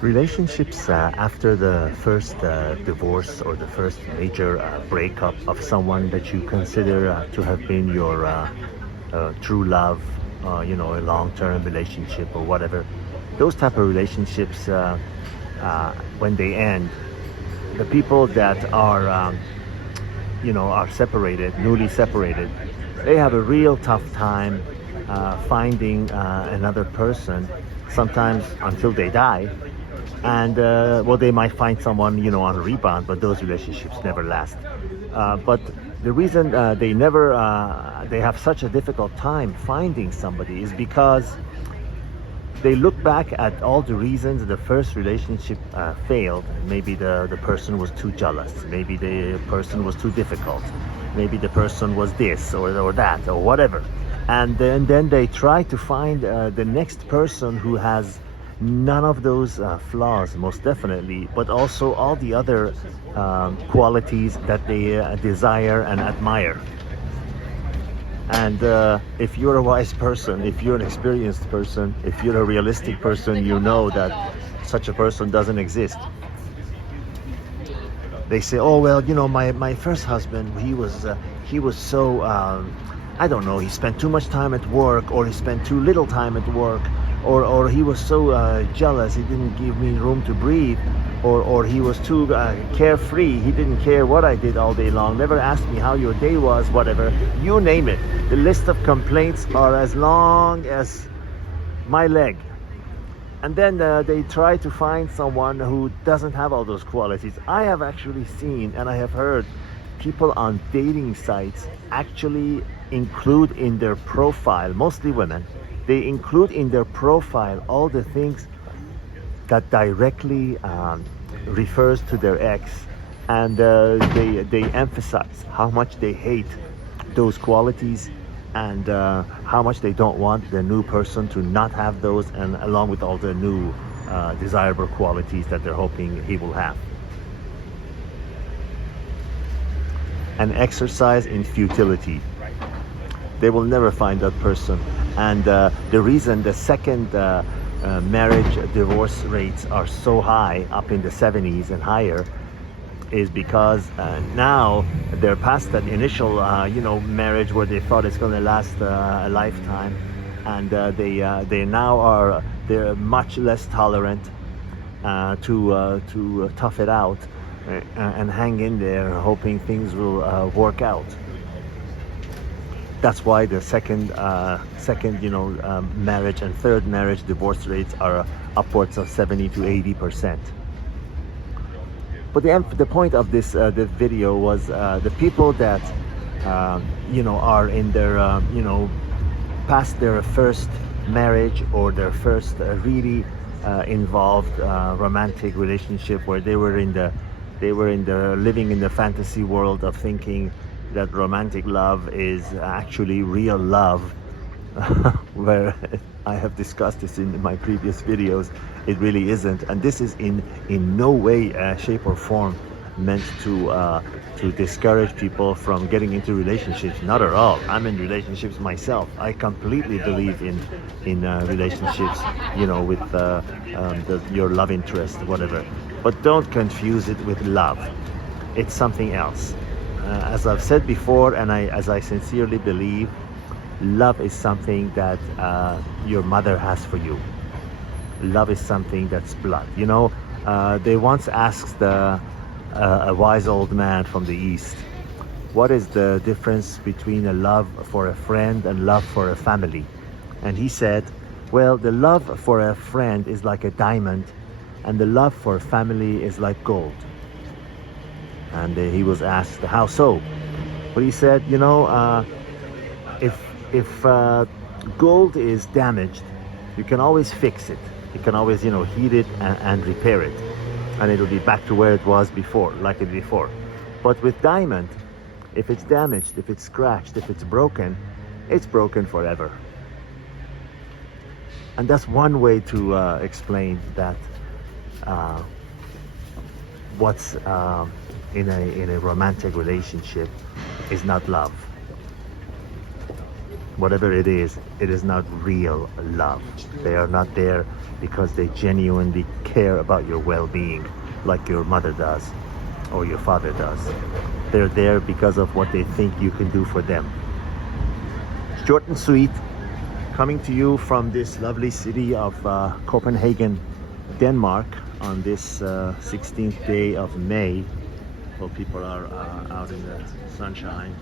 Relationships after the first divorce or the first major breakup of someone that you consider to have been your true love, a long-term relationship or whatever. Those type of relationships, when they end, the people that are separated, newly separated, they have a real tough time finding another person. Sometimes until they die, and they might find someone on a rebound, but those relationships never last. But the reason they have such a difficult time finding somebody is because they look back at all the reasons the first relationship failed. Maybe the person was too jealous, maybe the person was too difficult, maybe the person was this or that or whatever, and then they try to find the next person who has none of those flaws, most definitely, but also all the other qualities that they desire and admire. And if you're a wise person, if you're an experienced person, if you're a realistic person, you know that such a person doesn't exist. They say, oh, well, my first husband, he was so, I don't know, he spent too much time at work, or he spent too little time at work, or he was so jealous, he didn't give me room to breathe, or he was too carefree, he didn't care what I did all day long, never asked me how your day was, whatever, you name it. The list of complaints are as long as my leg. And then they try to find someone who doesn't have all those qualities. I have actually seen and I have heard people on dating sites actually include in their profile, mostly women, they include in their profile all the things that directly refers to their ex, and they emphasize how much they hate those qualities, and how much they don't want the new person to not have those, and along with all the new desirable qualities that they're hoping he will have. An exercise in futility. They will never find that person. And the reason the second marriage divorce rates are so high, up in the 70s and higher, is because now they're past that initial marriage where they thought it's going to last a lifetime, and they now are, they're much less tolerant to tough it out and hang in there, hoping things will work out. That's why the second marriage and third marriage divorce rates are upwards of 70 to 80%. But the point of this video was the people that are in their past their first marriage or their first really involved romantic relationship, where they were living in the fantasy world of thinking that romantic love is actually real love, where I have discussed this in my previous videos. It really isn't, and this is in no way, shape or form meant to discourage people from getting into relationships. Not at all. I'm in relationships myself. I completely believe in relationships, with your love interest, whatever. But don't confuse it with love. It's something else. As I've said before, and as I sincerely believe, love is something that your mother has for you. Love is something that's blood. They once asked a wise old man from the East, what is the difference between a love for a friend and love for a family? And he said, well, the love for a friend is like a diamond, and the love for a family is like gold. And he was asked, how so? But he said, if gold is damaged, you can always fix it. You can always, heat it and repair it, and it'll be back to where it was before, like it before. But with diamond, if it's damaged, if it's scratched, if it's broken forever. And that's one way to explain that what's in a romantic relationship is not love. whatever it is not real love. They are not there because they genuinely care about your well-being like your mother does or your father does. They're there because of what they think you can do for them. Short and sweet, coming to you from this lovely city of Copenhagen, Denmark, on this 16th day of May. Well, people are out in the sunshine,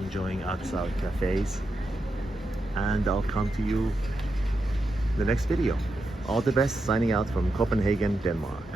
enjoying outside cafes. And I'll come to you the next video. All the best, signing out from Copenhagen, Denmark.